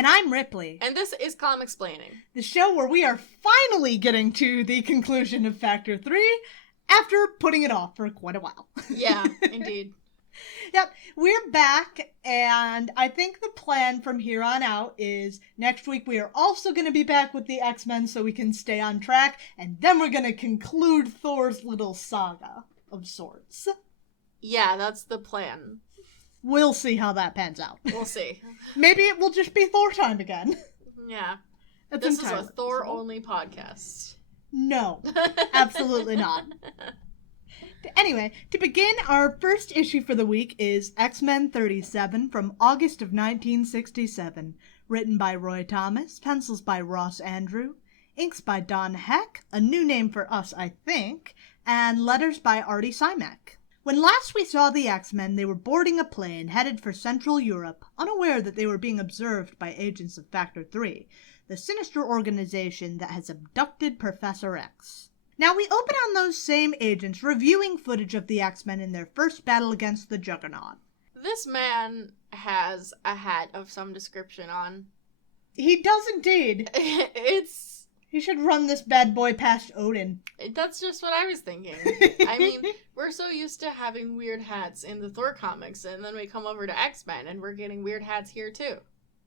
And I'm Ripley. And this is Comicsplaining, the show where we are finally getting to the conclusion of Factor 3 after putting it off for quite a while. Yeah, indeed. Yep, we're back, and I think the plan from here on out is next week we are also going to be back with the X-Men so we can stay on track, and then we're going to conclude Thor's little saga of sorts. Yeah, that's the plan. We'll see how that pans out. We'll see. Maybe it will just be Thor time again. Yeah. That's this is a Thor-only podcast. No, absolutely not. Anyway, to begin, our first issue for the week is X-Men 37 from August of 1967, written by Roy Thomas, pencils by Ross Andrew, inks by Don Heck, a new name for us, I think, and letters by Artie Simek. When last we saw the X-Men, they were boarding a plane headed for Central Europe, unaware that they were being observed by agents of Factor 3, the sinister organization that has abducted Professor X. Now, we open on those same agents reviewing footage of the X-Men in their first battle against the Juggernaut. This man has a hat of some description on. He does indeed. He should run this bad boy past Odin. That's just what I was thinking. I mean, we're so used to having weird hats in the Thor comics, and then we come over to X-Men, and we're getting weird hats here, too.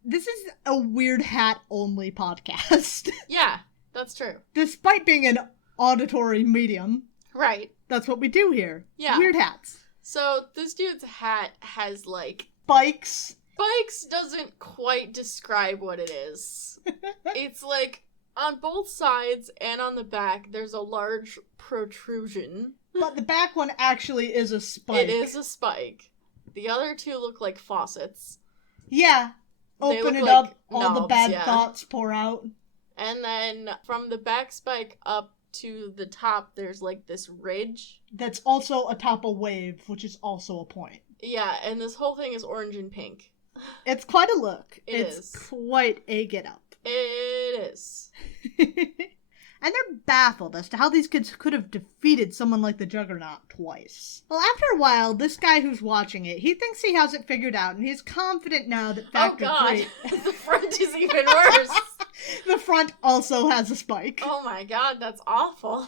This is a weird hat-only podcast. Yeah, that's true. Despite being an auditory medium. Right. That's what we do here. Yeah. Weird hats. So, this dude's hat has, like... Spikes. Spikes doesn't quite describe what it is. It's like... On both sides and on the back, there's a large protrusion. But the back one actually is a spike. It is a spike. The other two look like faucets. Yeah. Open it like up, all the bad thoughts pour out. And then from the back spike up to the top, there's like this ridge. That's also atop a wave, which is also a point. Yeah, and this whole thing is orange and pink. It's quite a look. It's quite a get-up. It is. And they're baffled as to how these kids could have defeated someone like the Juggernaut twice. Well, after a while, this guy who's watching it, he thinks he has it figured out, and he's confident now that Factor 3... The front is even worse. The front also has a spike. Oh my god, that's awful.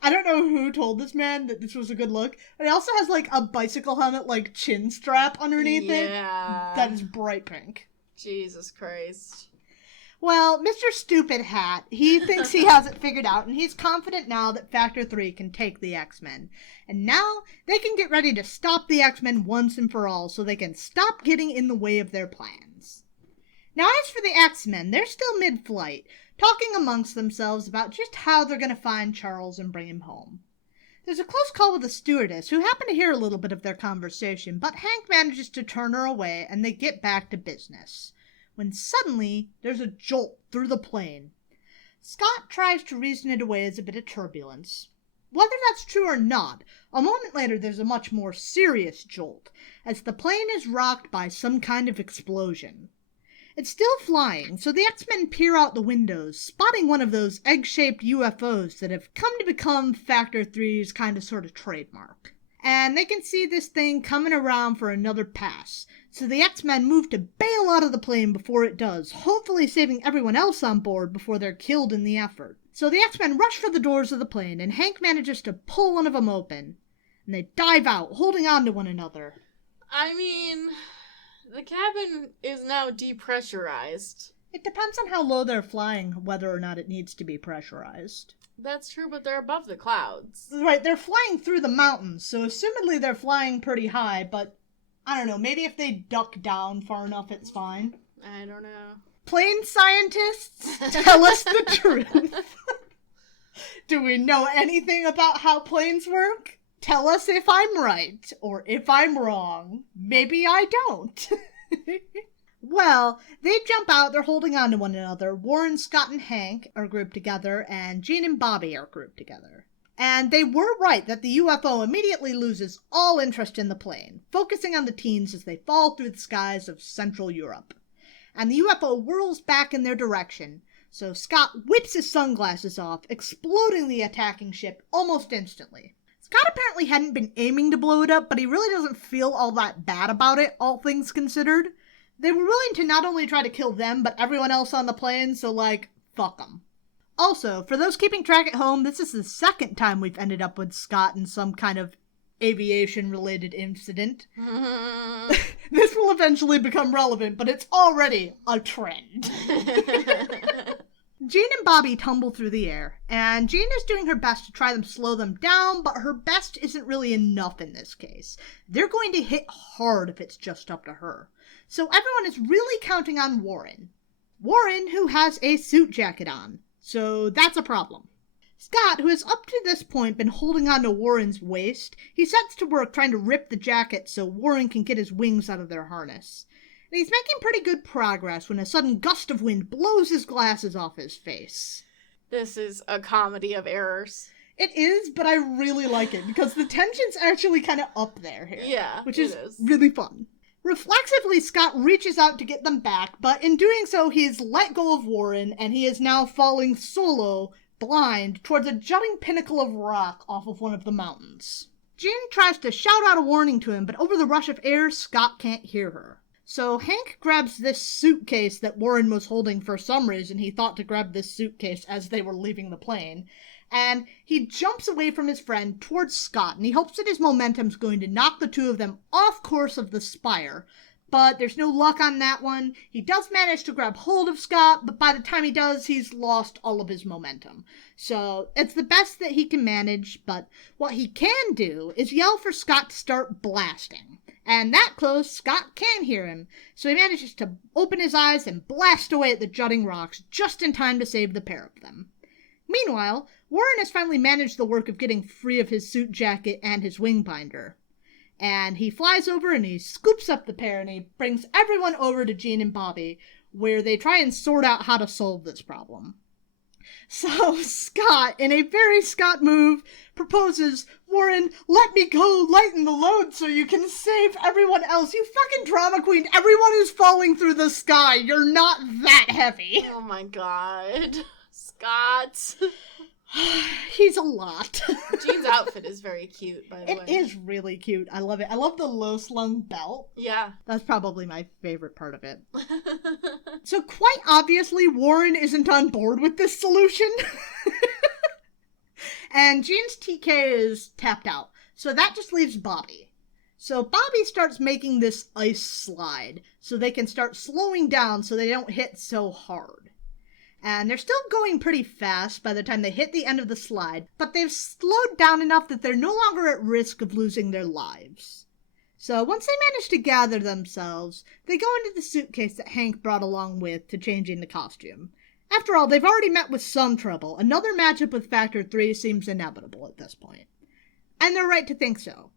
I don't know who told this man that this was a good look, but he also has, like, a bicycle helmet, like, chin strap underneath it. Yeah. That is bright pink. Jesus Christ. Well, Mr. Stupid Hat, he thinks he has it figured out, and he's confident now that Factor 3 can take the X-Men. And now, they can get ready to stop the X-Men once and for all, so they can stop getting in the way of their plans. Now, as for the X-Men, they're still mid-flight, talking amongst themselves about just how they're going to find Charles and bring him home. There's a close call with a stewardess, who happened to hear a little bit of their conversation, but Hank manages to turn her away, and they get back to business. When suddenly, there's a jolt through the plane. Scott tries to reason it away as a bit of turbulence. Whether that's true or not, a moment later there's a much more serious jolt, as the plane is rocked by some kind of explosion. It's still flying, so the X-Men peer out the windows, spotting one of those egg-shaped UFOs that have come to become Factor 3's kind of sort of trademark. And they can see this thing coming around for another pass, so the X-Men move to bail out of the plane before it does, hopefully saving everyone else on board before they're killed in the effort. So the X-Men rush for the doors of the plane, and Hank manages to pull one of them open. And they dive out, holding on to one another. I mean, the cabin is now depressurized. It depends on how low they're flying, whether or not it needs to be pressurized. That's true, but they're above the clouds. Right, they're flying through the mountains, so assumedly they're flying pretty high, but I don't know, maybe if they duck down far enough, it's fine. I don't know. Plane scientists, tell us the truth. Do we know anything about how planes work? Tell us if I'm right, or if I'm wrong. Maybe I don't. Well, they jump out, they're holding on to one another. Warren, Scott, and Hank are grouped together, and Jean and Bobby are grouped together. And they were right that the UFO immediately loses all interest in the plane, focusing on the teens as they fall through the skies of Central Europe. And the UFO whirls back in their direction, so Scott whips his sunglasses off, exploding the attacking ship almost instantly. Scott apparently hadn't been aiming to blow it up, but he really doesn't feel all that bad about it, all things considered. They were willing to not only try to kill them, but everyone else on the plane, so, fuck them. Also, for those keeping track at home, this is the second time we've ended up with Scott in some kind of aviation-related incident. This will eventually become relevant, but it's already a trend. Jean and Bobby tumble through the air, and Jean is doing her best to try to slow them down, but her best isn't really enough in this case. They're going to hit hard if it's just up to her. So everyone is really counting on Warren. Warren, who has a suit jacket on. So that's a problem. Scott, who has up to this point been holding on to Warren's waist, he sets to work trying to rip the jacket so Warren can get his wings out of their harness. And he's making pretty good progress when a sudden gust of wind blows his glasses off his face. This is a comedy of errors. It is, but I really like it because the tension's actually kind of up there here. Yeah, which is really fun. Reflexively, Scott reaches out to get them back, but in doing so, he's let go of Warren, and he is now falling solo, blind, towards a jutting pinnacle of rock off of one of the mountains. Jean tries to shout out a warning to him, but over the rush of air, Scott can't hear her. So Hank grabs this suitcase that Warren was holding for some reason. He thought to grab this suitcase as they were leaving the plane. And he jumps away from his friend towards Scott, and he hopes that his momentum's going to knock the two of them off course of the spire. But there's no luck on that one. He does manage to grab hold of Scott, but by the time he does, he's lost all of his momentum. So it's the best that he can manage, but what he can do is yell for Scott to start blasting. And that close, Scott can hear him, so he manages to open his eyes and blast away at the jutting rocks just in time to save the pair of them. Meanwhile, Warren has finally managed the work of getting free of his suit jacket and his wing binder. And he flies over and he scoops up the pair and he brings everyone over to Jean and Bobby, where they try and sort out how to solve this problem. So Scott, in a very Scott move, proposes, Warren, let me go lighten the load so you can save everyone else. You fucking drama queen, everyone is falling through the sky. You're not that heavy. Oh my god. Scott. He's a lot. Jean's outfit is very cute, by the way. It is really cute. I love it. I love the low-slung belt. Yeah. That's probably my favorite part of it. So quite obviously, Warren isn't on board with this solution. And Jean's TK is tapped out. So that just leaves Bobby. So Bobby starts making this ice slide so they can start slowing down so they don't hit so hard. And they're still going pretty fast by the time they hit the end of the slide, but they've slowed down enough that they're no longer at risk of losing their lives. So once they manage to gather themselves, they go into the suitcase that Hank brought along with to change into costume. After all, they've already met with some trouble. Another matchup with Factor 3 seems inevitable at this point. And they're right to think so.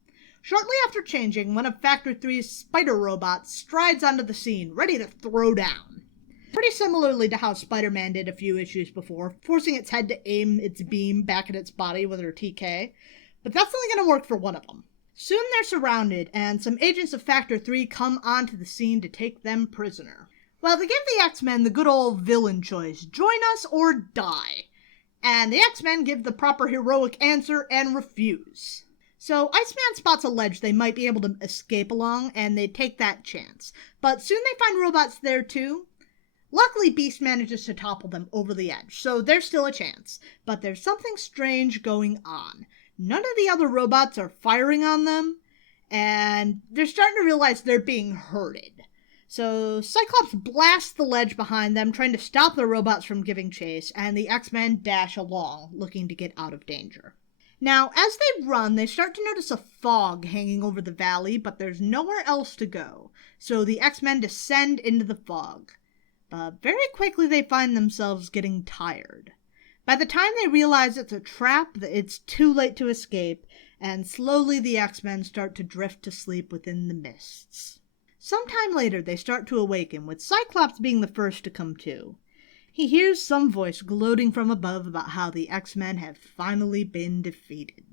Shortly after changing, one of Factor 3's spider robots strides onto the scene, ready to throw down. Pretty similarly to how Spider-Man did a few issues before, forcing its head to aim its beam back at its body with her TK. But that's only going to work for one of them. Soon they're surrounded, and some agents of Factor 3 come onto the scene to take them prisoner. Well, they give the X-Men the good old villain choice, join us or die. And the X-Men give the proper heroic answer and refuse. So Iceman spots a ledge they might be able to escape along, and they take that chance. But soon they find robots there too. Luckily, Beast manages to topple them over the edge, so there's still a chance. But there's something strange going on. None of the other robots are firing on them, and they're starting to realize they're being herded. So Cyclops blasts the ledge behind them, trying to stop the robots from giving chase, and the X-Men dash along, looking to get out of danger. Now, as they run, they start to notice a fog hanging over the valley, but there's nowhere else to go. So the X-Men descend into the fog. But very quickly they find themselves getting tired. By the time they realize it's a trap, it's too late to escape, and slowly the X-Men start to drift to sleep within the mists. Sometime later they start to awaken, with Cyclops being the first to come to. He hears some voice gloating from above about how the X-Men have finally been defeated.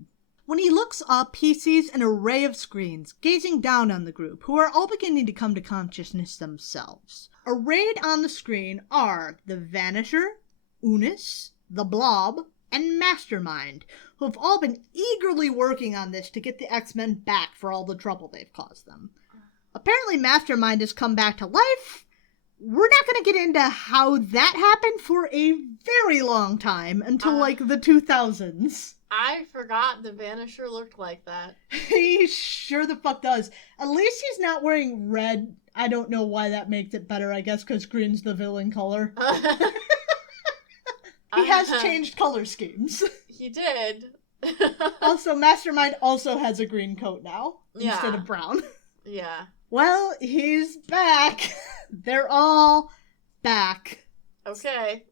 When he looks up, he sees an array of screens gazing down on the group, who are all beginning to come to consciousness themselves. Arrayed on the screen are the Vanisher, Unis, the Blob, and Mastermind, who have all been eagerly working on this to get the X-Men back for all the trouble they've caused them. Apparently Mastermind has come back to life. We're not going to get into how that happened for a very long time, until the 2000s. I forgot the Vanisher looked like that. He sure the fuck does. At least he's not wearing red. I don't know why that makes it better, I guess because green's the villain color. He has changed color schemes. He did. Also, Mastermind also has a green coat now, instead of brown. Yeah. Well, he's back. They're all back. Okay.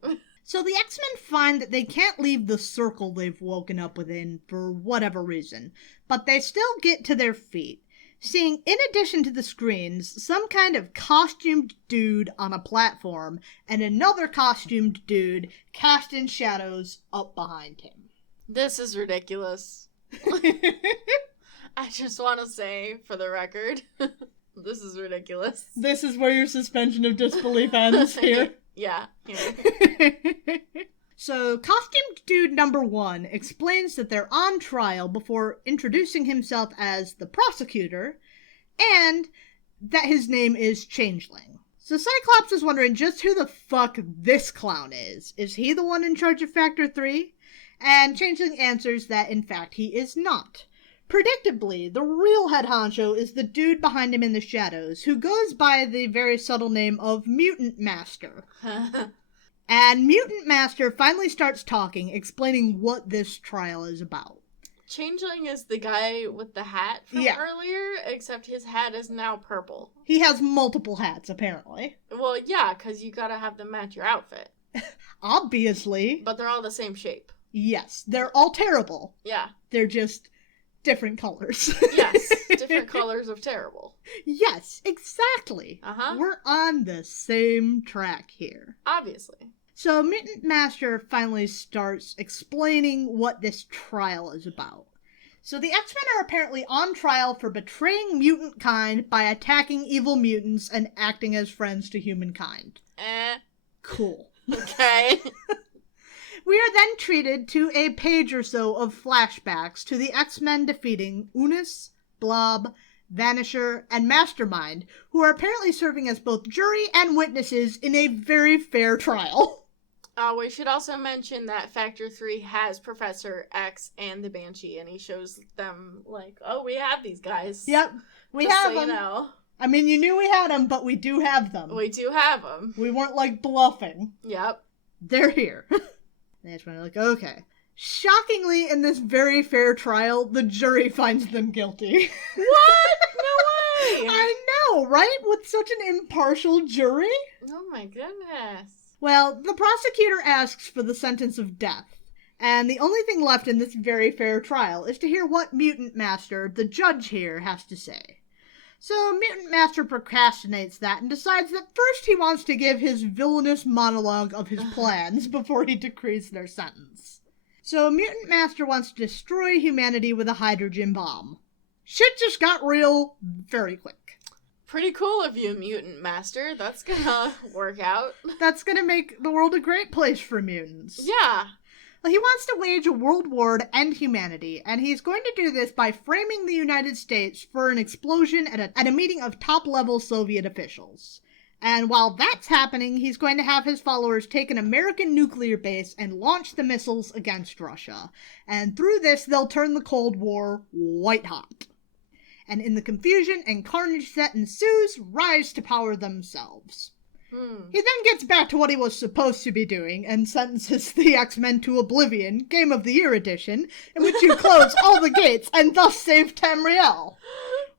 So the X-Men find that they can't leave the circle they've woken up within for whatever reason, but they still get to their feet, seeing, in addition to the screens, some kind of costumed dude on a platform and another costumed dude cast in shadows up behind him. This is ridiculous. I just want to say, for the record, this is ridiculous. This is where your suspension of disbelief ends here. Yeah. So, costumed dude number 1 explains that they're on trial before introducing himself as the prosecutor, and that his name is Changeling. So Cyclops is wondering just who the fuck this clown is. Is he the one in charge of Factor 3? And Changeling answers that, in fact, he is not. Predictably, the real head honcho is the dude behind him in the shadows, who goes by the very subtle name of Mutant Master. And Mutant Master finally starts talking, explaining what this trial is about. Changeling is the guy with the hat from earlier, except his hat is now purple. He has multiple hats, apparently. Well, yeah, because you gotta have them match your outfit. Obviously. But they're all the same shape. Yes, they're all terrible. Yeah. They're just different colors. Yes, different colors of terrible. Yes, exactly. Uh-huh. We're on the same track here. Obviously. So Mutant Master finally starts explaining what this trial is about. So the X-Men are apparently on trial for betraying mutant kind by attacking evil mutants and acting as friends to humankind. Cool. Okay. We are then treated to a page or so of flashbacks to the X-Men defeating Unis, Blob, Vanisher, and Mastermind, who are apparently serving as both jury and witnesses in a very fair trial. We should also mention that Factor 3 has Professor X and the Banshee, and he shows them, oh, we have these guys. Yep, we Just have so them. You know. I mean, you knew we had them, but we do have them. We do have them. We weren't, bluffing. Yep. They're here. That's when I'm okay. Shockingly, in this very fair trial, the jury finds them guilty. What? No way! I know, right? With such an impartial jury? Oh my goodness. Well, the prosecutor asks for the sentence of death, and the only thing left in this very fair trial is to hear what Mutant Master, the judge here, has to say. So Mutant Master procrastinates that and decides that first he wants to give his villainous monologue of his plans before he decrees their sentence. So Mutant Master wants to destroy humanity with a hydrogen bomb. Shit just got real very quick. Pretty cool of you, Mutant Master. That's gonna work out. That's gonna make the world a great place for mutants. Yeah. Well, he wants to wage a world war to end humanity, and he's going to do this by framing the United States for an explosion at a meeting of top-level Soviet officials. And while that's happening, he's going to have his followers take an American nuclear base and launch the missiles against Russia. And through this, they'll turn the Cold War white hot. And in the confusion and carnage that ensues, rise to power themselves. He then gets back to what he was supposed to be doing and sentences the X-Men to oblivion, Game of the Year edition, in which you close all the gates and thus save Tamriel.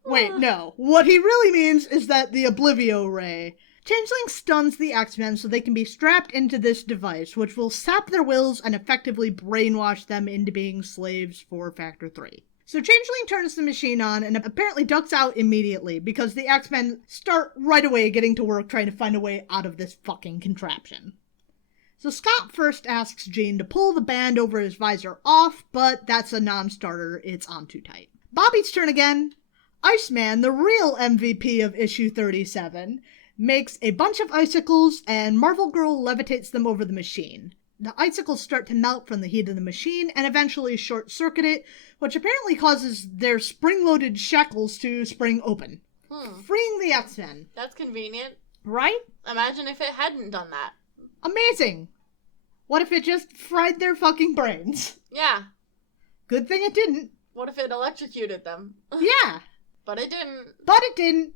Wait, no. What he really means is that the Oblivio Ray. Changeling stuns the X-Men so they can be strapped into this device, which will sap their wills and effectively brainwash them into being slaves for Factor 3. So Changeling turns the machine on and apparently ducks out immediately because the X-Men start right away getting to work trying to find a way out of this fucking contraption. So Scott first asks Jean to pull the band over his visor off, but that's a non-starter, it's on too tight. Bobby's turn again. Iceman, the real MVP of issue 37, makes a bunch of icicles and Marvel Girl levitates them over the machine. The icicles start to melt from the heat of the machine and eventually short-circuit it, which apparently causes their spring-loaded shackles to spring open. freeing the X-Men. That's convenient. Right? Imagine if it hadn't done that. Amazing. What if it just fried their fucking brains? Yeah. Good thing it didn't. What if it electrocuted them? Yeah. But it didn't.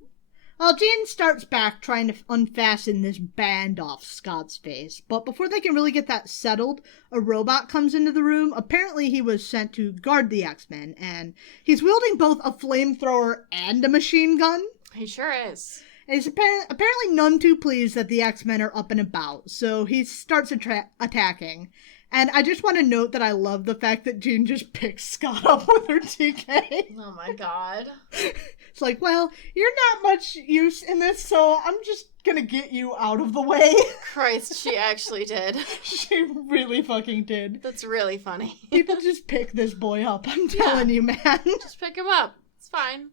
Well, Jean starts back trying to unfasten this band off Scott's face, but before they can really get that settled, a robot comes into the room. Apparently he was sent to guard the X-Men, and he's wielding both a flamethrower and a machine gun. He sure is. And he's apparently none too pleased that the X-Men are up and about, so he starts attacking. And I just want to note that I love the fact that Jean just picks Scott up with her TK. Oh my god. It's like, well, you're not much use in this, so I'm just gonna get you out of the way. Christ, she actually did. She really fucking did. That's really funny. People just pick this boy up, I'm telling you, man. Just pick him up. It's fine.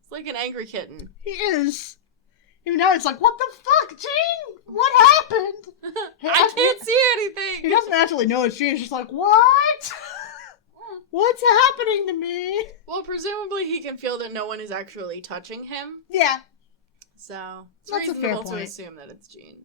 It's like an angry kitten. He is. Even now it's like, what the fuck, Jean? What happened? I can't see anything. He doesn't actually know it's Jean. He's just like, what? What's happening to me? Well, presumably he can feel that no one is actually touching him. Yeah. So, it's That's reasonable to assume that it's Jean.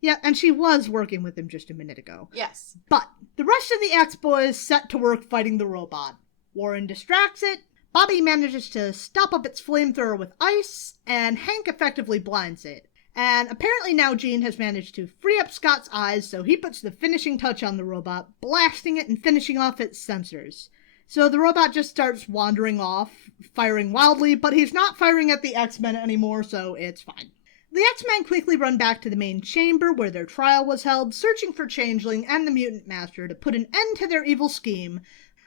Yeah, and she was working with him just a minute ago. Yes. But the rest of the X-Boys set to work fighting the robot. Warren distracts it, Bobby manages to stop up its flamethrower with ice, and Hank effectively blinds it. And apparently now Jean has managed to free up Scott's eyes, so he puts the finishing touch on the robot, blasting it and finishing off its sensors. So the robot just starts wandering off, firing wildly, but he's not firing at the X-Men anymore, so it's fine. The X-Men quickly run back to the main chamber where their trial was held, searching for Changeling and the Mutant Master to put an end to their evil scheme,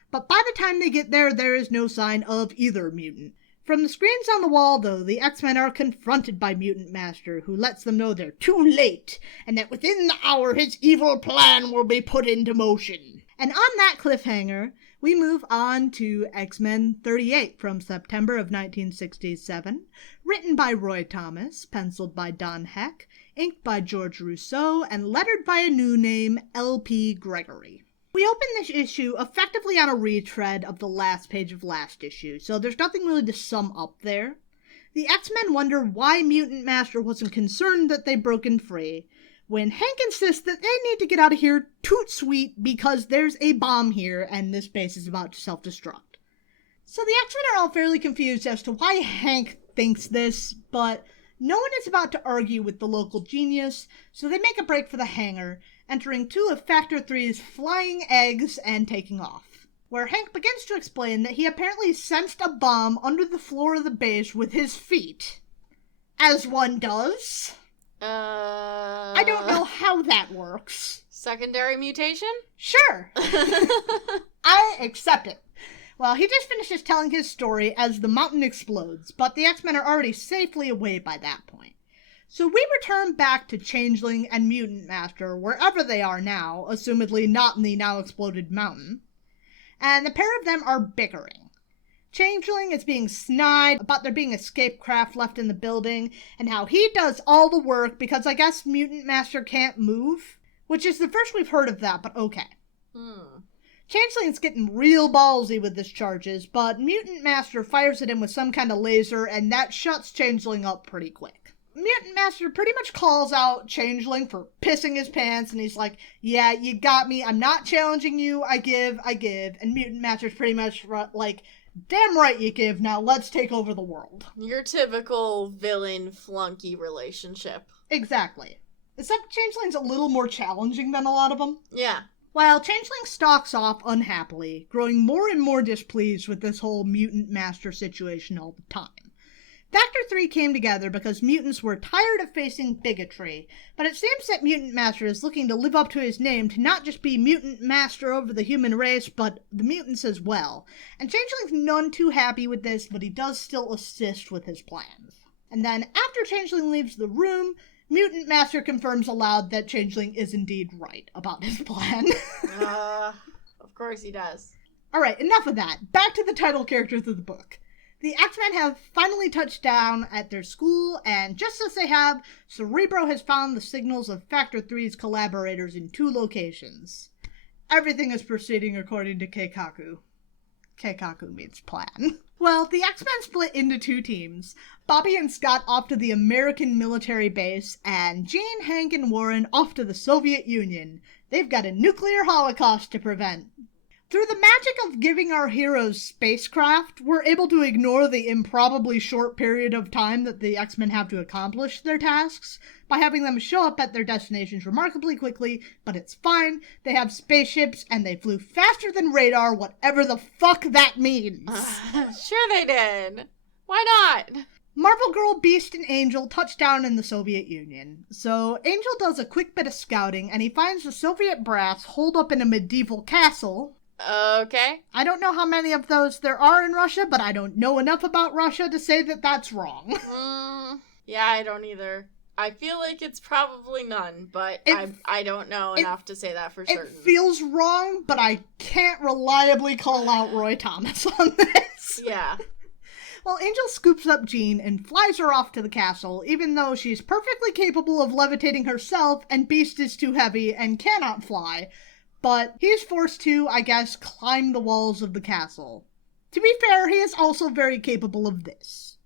but by the time they get there, there is no sign of either mutant. From the screens on the wall, though, the X-Men are confronted by Mutant Master, who lets them know they're too late, and that within the hour his evil plan will be put into motion. And on that cliffhanger, we move on to X-Men 38 from September of 1967, written by Roy Thomas, penciled by Don Heck, inked by George Rousseau, and lettered by a new name, L.P. Gregory. We open this issue effectively on a retread of the last page of last issue, so there's nothing really to sum up there. The X-Men wonder why Mutant Master wasn't concerned that they'd broken free, when Hank insists that they need to get out of here toot sweet because there's a bomb here and this base is about to self-destruct. So the X-Men are all fairly confused as to why Hank thinks this, but no one is about to argue with the local genius, so they make a break for the hangar, entering two of Factor 3's flying eggs and taking off, where Hank begins to explain that he apparently sensed a bomb under the floor of the base with his feet. As one does. I don't know how that works. Secondary mutation? Sure. I accept it. Well, he just finishes telling his story as the mountain explodes, but the X-Men are already safely away by that point. So we return back to Changeling and Mutant Master, wherever they are now, assumedly not in the now exploded mountain. And the pair of them are bickering. Changeling is being snide about there being escape craft left in the building, and how he does all the work because I guess Mutant Master can't move, which is the first we've heard of that, but okay. Changeling's getting real ballsy with his charges, but Mutant Master fires at him with some kind of laser, and that shuts Changeling up pretty quick. Mutant Master pretty much calls out Changeling for pissing his pants, and he's like, yeah, you got me, I'm not challenging you, I give, and Mutant Master's pretty much like, damn right you give, now let's take over the world. Your typical villain-flunky relationship. Exactly. Except Changeling's a little more challenging than a lot of them. Yeah. While Changeling stalks off unhappily, growing more and more displeased with this whole Mutant Master situation all the time. Factor 3 came together because mutants were tired of facing bigotry, but it seems that Mutant Master is looking to live up to his name to not just be Mutant Master over the human race, but the mutants as well. And Changeling's none too happy with this, but he does still assist with his plans. And then after Changeling leaves the room, Mutant Master confirms aloud that Changeling is indeed right about his plan. Of course he does. Alright, enough of that. Back to the title characters of the book. The X-Men have finally touched down at their school, and just as they have, Cerebro has found the signals of Factor 3's collaborators in 2 locations. Everything is proceeding according to Keikaku. Keikaku meets plan. Well, the X-Men split into two teams. Bobby and Scott off to the American military base, and Jean, Hank, and Warren off to the Soviet Union. They've got a nuclear holocaust to prevent. Through the magic of giving our heroes spacecraft, we're able to ignore the improbably short period of time that the X-Men have to accomplish their tasks by having them show up at their destinations remarkably quickly, but it's fine. They have spaceships and they flew faster than radar, whatever the fuck that means. Sure they did. Why not? Marvel Girl, Beast, and Angel touch down in the Soviet Union. So Angel does a quick bit of scouting and he finds the Soviet brass holed up in a medieval castle. Okay. I don't know how many of those there are in Russia, but I don't know enough about Russia to say that that's wrong. Yeah, I don't either. I feel like it's probably none, but I don't know enough to say that for certain. It feels wrong, but I can't reliably call out Roy Thomas on this. Yeah. Well, Angel scoops up Jean and flies her off to the castle, even though she's perfectly capable of levitating herself and Beast is too heavy and cannot fly. But he's forced to, I guess, climb the walls of the castle. To be fair, he is also very capable of this.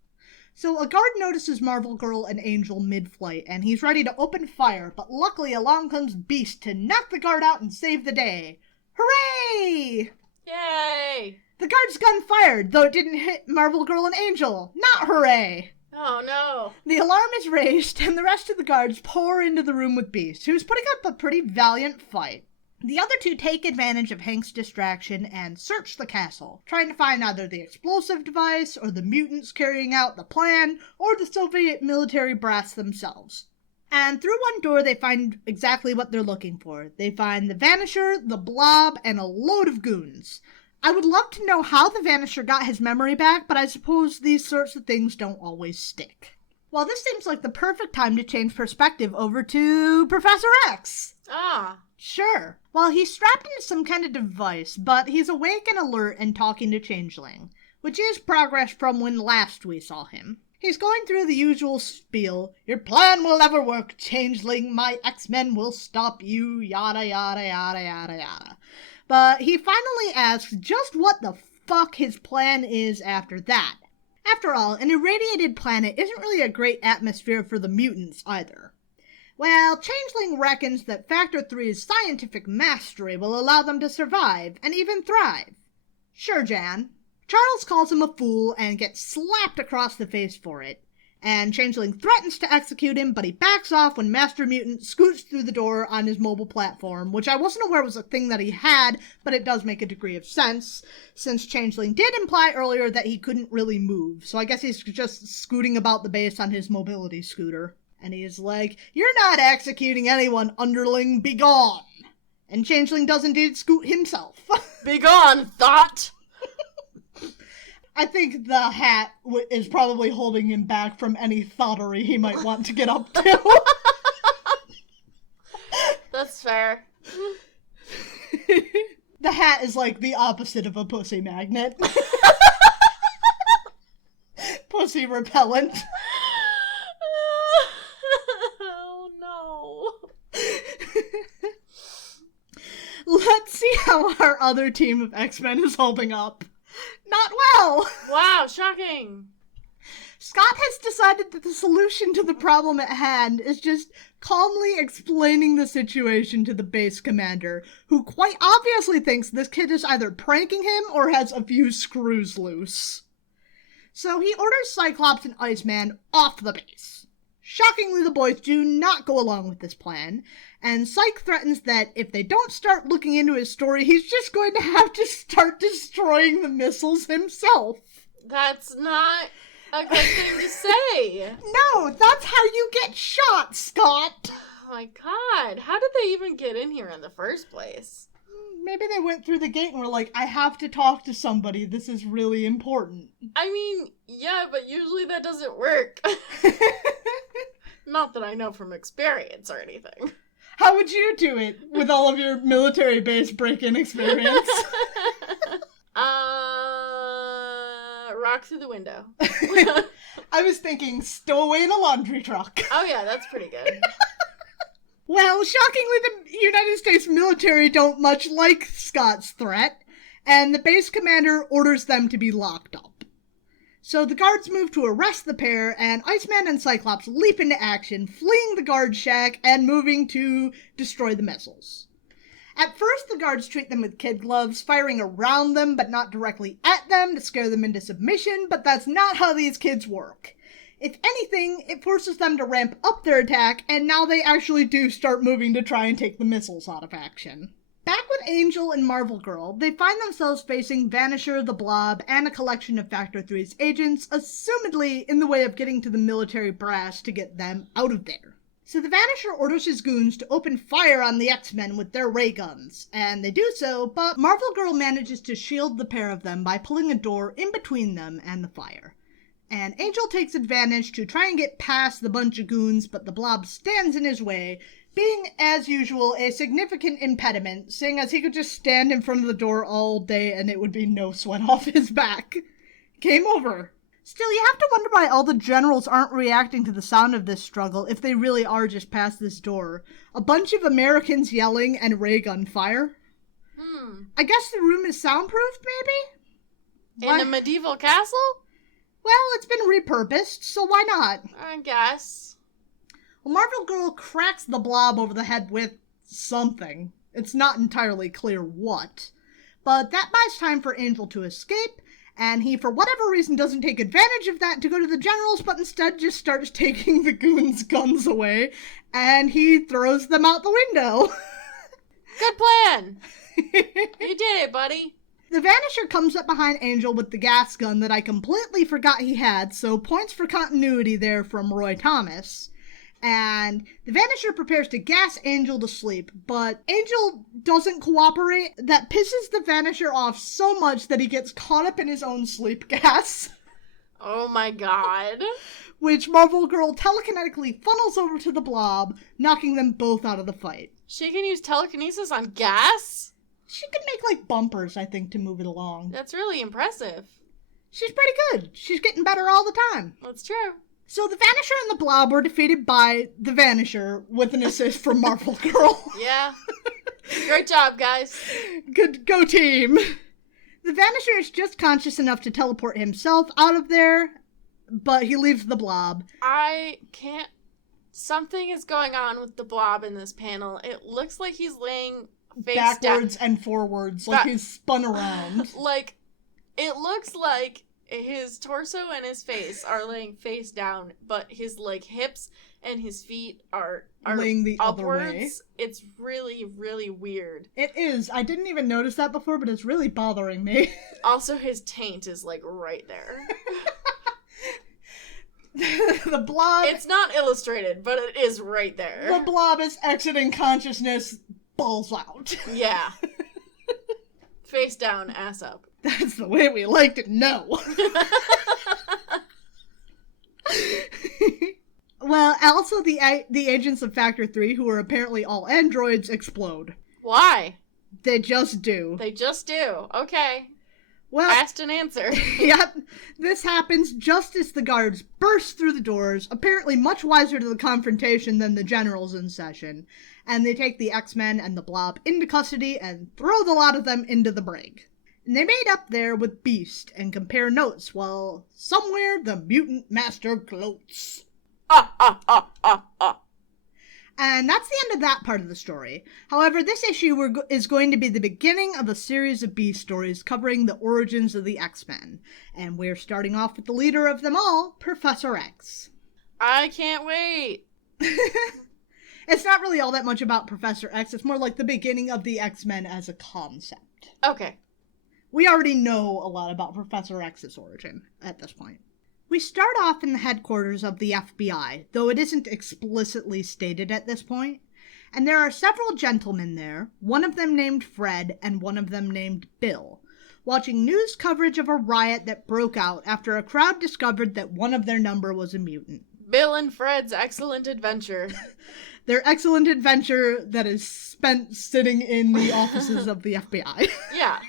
So a guard notices Marvel Girl and Angel mid-flight, and he's ready to open fire, but luckily along comes Beast to knock the guard out and save the day. Hooray! Yay! The guard's gun fired, though it didn't hit Marvel Girl and Angel. Not hooray! Oh no. The alarm is raised, and the rest of the guards pour into the room with Beast, who's putting up a pretty valiant fight. The other two take advantage of Hank's distraction and search the castle, trying to find either the explosive device, or the mutants carrying out the plan, or the Soviet military brass themselves. And through one door they find exactly what they're looking for. They find the Vanisher, the Blob, and a load of goons. I would love to know how the Vanisher got his memory back, but I suppose these sorts of things don't always stick. Well, this seems like the perfect time to change perspective over to Professor X. Ah. Sure. Well, he's strapped into some kind of device, but he's awake and alert and talking to Changeling, which is progress from when last we saw him. He's going through the usual spiel. Your plan will never work, Changeling. My X-Men will stop you, yada yada yada yada yada. But he finally asks just what the fuck his plan is after that. After all, an irradiated planet isn't really a great atmosphere for the mutants either. Well, Changeling reckons that Factor 3's scientific mastery will allow them to survive, and even thrive. Sure, Jan. Charles calls him a fool and gets slapped across the face for it. And Changeling threatens to execute him, but he backs off when Master Mutant scoots through the door on his mobile platform, which I wasn't aware was a thing that he had, but it does make a degree of sense, since Changeling did imply earlier that he couldn't really move, so I guess he's just scooting about the base on his mobility scooter. And he's like, "You're not executing anyone, underling, be gone!" And Changeling does indeed scoot himself. Be gone, thought! I think the hat is probably holding him back from any thoughterry he might want to get up to. That's fair. The hat is like the opposite of a pussy magnet. Pussy repellent. Oh no. Let's see how our other team of X-Men is holding up. Not well! Wow, shocking! Scott has decided that the solution to the problem at hand is just calmly explaining the situation to the base commander, who quite obviously thinks this kid is either pranking him or has a few screws loose. So he orders Cyclops and Iceman off the base. Shockingly, the boys do not go along with this plan, and Psyche threatens that if they don't start looking into his story, he's just going to have to start destroying the missiles himself. That's not a good thing to say. No, that's how you get shot, Scott. Oh my god, how did they even get in here in the first place? Maybe they went through the gate and were like, I have to talk to somebody, this is really important. I mean, yeah, but usually that doesn't work. Not that I know from experience or anything. How would you do it with all of your military base break-in experience? Rock through the window. I was thinking stow away in a laundry truck. Oh yeah, that's pretty good. Well, shockingly, the United States military don't much like Scott's threat, and the base commander orders them to be locked up. So the guards move to arrest the pair, and Iceman and Cyclops leap into action, fleeing the guard shack and moving to destroy the missiles. At first, the guards treat them with kid gloves, firing around them but not directly at them to scare them into submission, but that's not how these kids work. If anything, it forces them to ramp up their attack, and now they actually do start moving to try and take the missiles out of action. Back with Angel and Marvel Girl, they find themselves facing Vanisher, the Blob, and a collection of Factor 3's agents, assumedly in the way of getting to the military brass to get them out of there. So the Vanisher orders his goons to open fire on the X-Men with their ray guns, and they do so, but Marvel Girl manages to shield the pair of them by pulling a door in between them and the fire. And Angel takes advantage to try and get past the bunch of goons, but the Blob stands in his way, being, as usual, a significant impediment, seeing as he could just stand in front of the door all day and it would be no sweat off his back. Game over. Still, you have to wonder why all the generals aren't reacting to the sound of this struggle if they really are just past this door. A bunch of Americans yelling and ray gun fire? I guess the room is soundproofed, maybe? In a medieval castle? Well, it's been repurposed, so why not? I guess. Well, Marvel Girl cracks the Blob over the head with something. It's not entirely clear what. But that buys time for Angel to escape, and he, for whatever reason, doesn't take advantage of that to go to the generals, but instead just starts taking the goons' guns away, and he throws them out the window. Good plan! You did it, buddy. The Vanisher comes up behind Angel with the gas gun that I completely forgot he had, so points for continuity there from Roy Thomas. And the Vanisher prepares to gas Angel to sleep, but Angel doesn't cooperate. That pisses the Vanisher off so much that he gets caught up in his own sleep gas. Oh my god. Which Marvel Girl telekinetically funnels over to the Blob, knocking them both out of the fight. She can use telekinesis on gas? She can make, like, bumpers, I think, to move it along. That's really impressive. She's pretty good. She's getting better all the time. That's true. So the Vanisher and the Blob were defeated by the Vanisher with an assist from Marvel Girl. Yeah. Great job, guys. Good, go team. The Vanisher is just conscious enough to teleport himself out of there, but he leaves the Blob. I can't... Something is going on with the Blob in this panel. It looks like he's laying face backwards down. And forwards, like he's spun around. Like, it looks like his torso and his face are laying face down, but his, like, hips and his feet are laying the upwards. other way. It's really, really weird. It is. I didn't even notice that before, but it's really bothering me. Also, his taint is, like, right there. The Blob... It's not illustrated, but it is right there. The Blob is exiting consciousness, balls out. Yeah. Face down, ass up. That's the way we like to know. Well, also the agents of Factor 3, who are apparently all androids, explode. Why? They just do. They just do. Okay. Well, asked and answered. Yep. This happens just as the guards burst through the doors, apparently much wiser to the confrontation than the generals in session, and they take the X-Men and the Blob into custody and throw the lot of them into the brig. And they meet up there with Beast and compare notes while somewhere the mutant master gloats. And that's the end of that part of the story. However, this issue is going to be the beginning of a series of Beast stories covering the origins of the X-Men. And we're starting off with the leader of them all, Professor X. I can't wait. It's not really all that much about Professor X. It's more like the beginning of the X-Men as a concept. Okay. We already know a lot about Professor X's origin at this point. We start off in the headquarters of the FBI, though it isn't explicitly stated at this point, and there are several gentlemen there, one of them named Fred and one of them named Bill, watching news coverage of a riot that broke out after a crowd discovered that one of their number was a mutant. Bill and Fred's excellent adventure. Their excellent adventure that is spent sitting in the offices of the FBI. Yeah.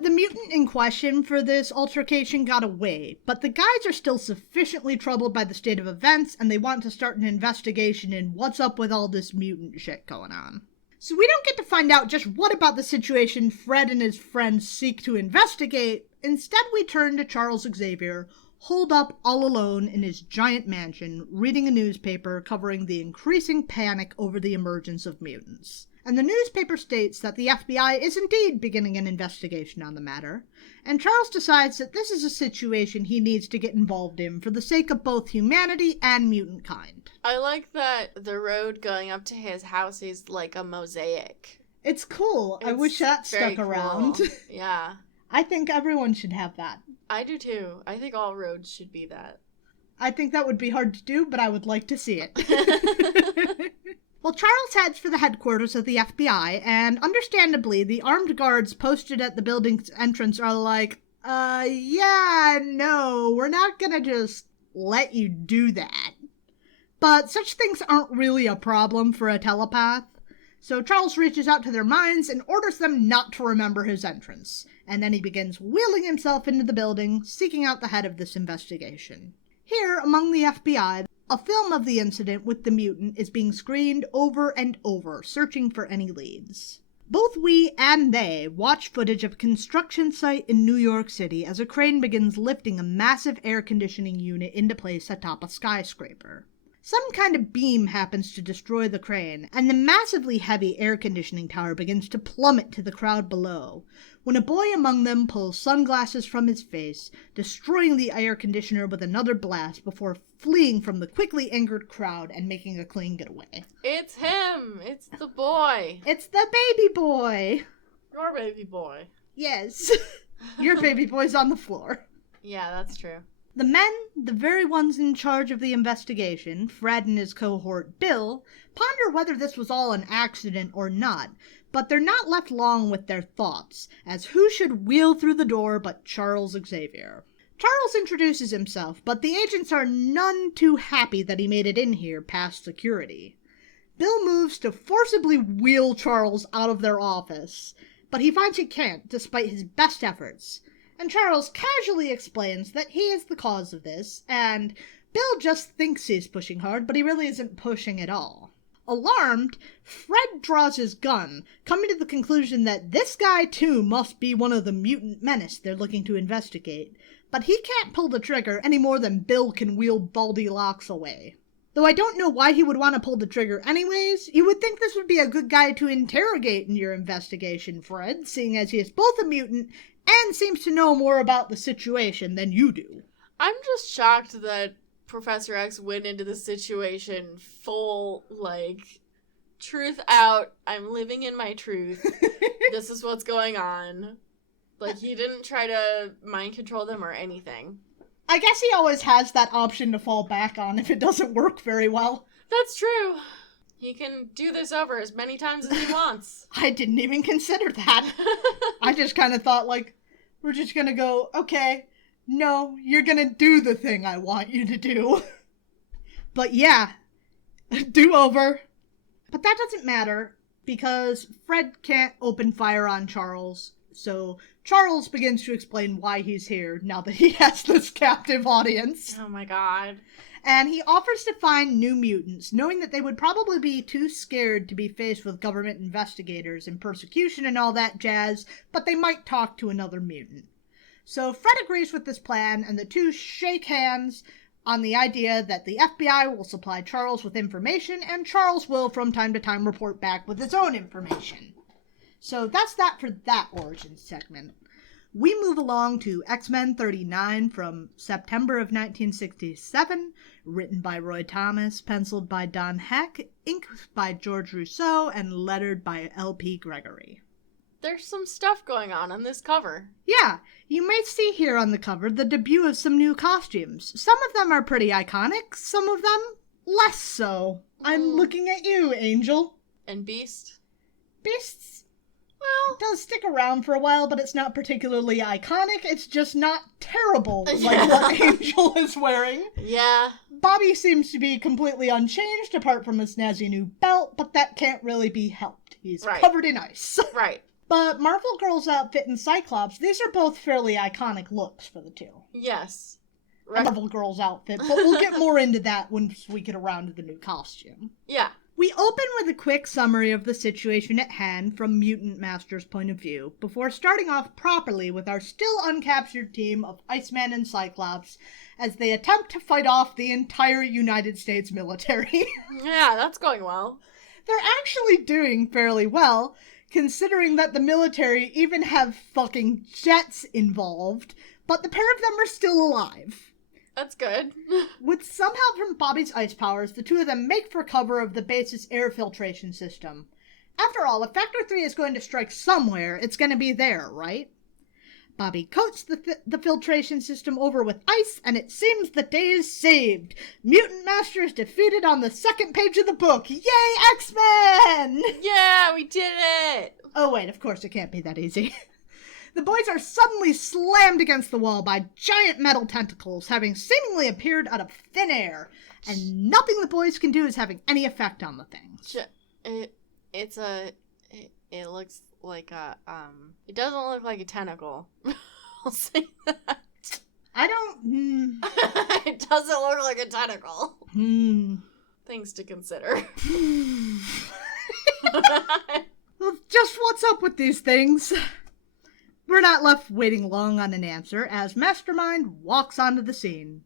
The mutant in question for this altercation got away, but the guys are still sufficiently troubled by the state of events, and they want to start an investigation in what's up with all this mutant shit going on. So we don't get to find out just what about the situation Fred and his friends seek to investigate. Instead, we turn to Charles Xavier, holed up all alone in his giant mansion, reading a newspaper covering the increasing panic over the emergence of mutants. And the newspaper states that the FBI is indeed beginning an investigation on the matter, and Charles decides that this is a situation he needs to get involved in for the sake of both humanity and mutant kind. I like that the road going up to his house is like a mosaic. It's cool. I wish that stuck around. Cool. Yeah. I think everyone should have that. I do too. I think all roads should be that. I think that would be hard to do, but I would like to see it. Well, Charles heads for the headquarters of the FBI, and understandably, the armed guards posted at the building's entrance are like, yeah, no, we're not gonna just let you do that. But such things aren't really a problem for a telepath. So Charles reaches out to their minds and orders them not to remember his entrance, and then he begins wheeling himself into the building, seeking out the head of this investigation. Here, among the FBI, a film of the incident with the mutant is being screened over and over, searching for any leads. Both we and they watch footage of a construction site in New York City as a crane begins lifting a massive air conditioning unit into place atop a skyscraper. Some kind of beam happens to destroy the crane, and the massively heavy air conditioning tower begins to plummet to the crowd below, when a boy among them pulls sunglasses from his face, destroying the air conditioner with another blast before fleeing from the quickly angered crowd and making a clean getaway. It's him! It's the boy! It's the baby boy! Your baby boy. Yes. Your baby boy's on the floor. Yeah, that's true. The men, the very ones in charge of the investigation, Fred and his cohort Bill, ponder whether this was all an accident or not, but they're not left long with their thoughts, as who should wheel through the door but Charles Xavier. Charles introduces himself, but the agents are none too happy that he made it in here past security. Bill moves to forcibly wheel Charles out of their office, but he finds he can't, despite his best efforts. And Charles casually explains that he is the cause of this, and Bill just thinks he's pushing hard, but he really isn't pushing at all. Alarmed, Fred draws his gun, coming to the conclusion that this guy too must be one of the mutant menace they're looking to investigate, but he can't pull the trigger any more than Bill can wheel Baldy Locks away. Though I don't know why he would want to pull the trigger anyways, you would think this would be a good guy to interrogate in your investigation, Fred, seeing as he is both a mutant and seems to know more about the situation than you do. I'm just shocked that Professor X went into the situation full, truth out, I'm living in my truth, this is what's going on. He didn't try to mind control them or anything. I guess he always has that option to fall back on if it doesn't work very well. That's true. He can do this over as many times as he wants. I didn't even consider that. I just kind of thought, we're just gonna go, okay, no, you're gonna do the thing I want you to do. But yeah, do over. But that doesn't matter, because Fred can't open fire on Charles, so Charles begins to explain why he's here now that he has this captive audience. Oh my god. And he offers to find new mutants, knowing that they would probably be too scared to be faced with government investigators and persecution and all that jazz, but they might talk to another mutant. So Fred agrees with this plan, and the two shake hands on the idea that the FBI will supply Charles with information, and Charles will from time to time report back with his own information. So that's that for that origin segment. We move along to X-Men 39 from September of 1967, written by Roy Thomas, penciled by Don Heck, inked by George Rousseau, and lettered by L.P. Gregory. There's some stuff going on this cover. Yeah, you may see here on the cover the debut of some new costumes. Some of them are pretty iconic, some of them less so. I'm looking at you, Angel. And Beast? Beast's, well, does stick around for a while, but it's not particularly iconic. It's just not terrible like what Angel is wearing. Yeah. Bobby seems to be completely unchanged apart from a snazzy new belt, but that can't really be helped. He's covered in ice. Right. But Marvel Girl's outfit and Cyclops, these are both fairly iconic looks for the two. Yes. Marvel Girl's outfit, but we'll get more into that once we get around to the new costume. Yeah. We open with a quick summary of the situation at hand from Mutant Master's point of view, before starting off properly with our still uncaptured team of Iceman and Cyclops as they attempt to fight off the entire United States military. Yeah, that's going well. They're actually doing fairly well, considering that the military even have fucking jets involved, but the pair of them are still alive. That's good. With some help from Bobby's ice powers, the two of them make for cover of the base's air filtration system. After all, if Factor 3 is going to strike somewhere, it's going to be there, right? Bobby coats the filtration system over with ice, and it seems the day is saved. Mutant Master is defeated on the second page of the book. Yay, X-Men! Yeah, we did it! Oh wait, of course it can't be that easy. The boys are suddenly slammed against the wall by giant metal tentacles, having seemingly appeared out of thin air, and nothing the boys can do is having any effect on the things. It looks like it doesn't look like a tentacle. I'll say that. I don't, It doesn't look like a tentacle. Things to consider. Well, just what's up with these things? We're not left waiting long on an answer, as Mastermind walks onto the scene.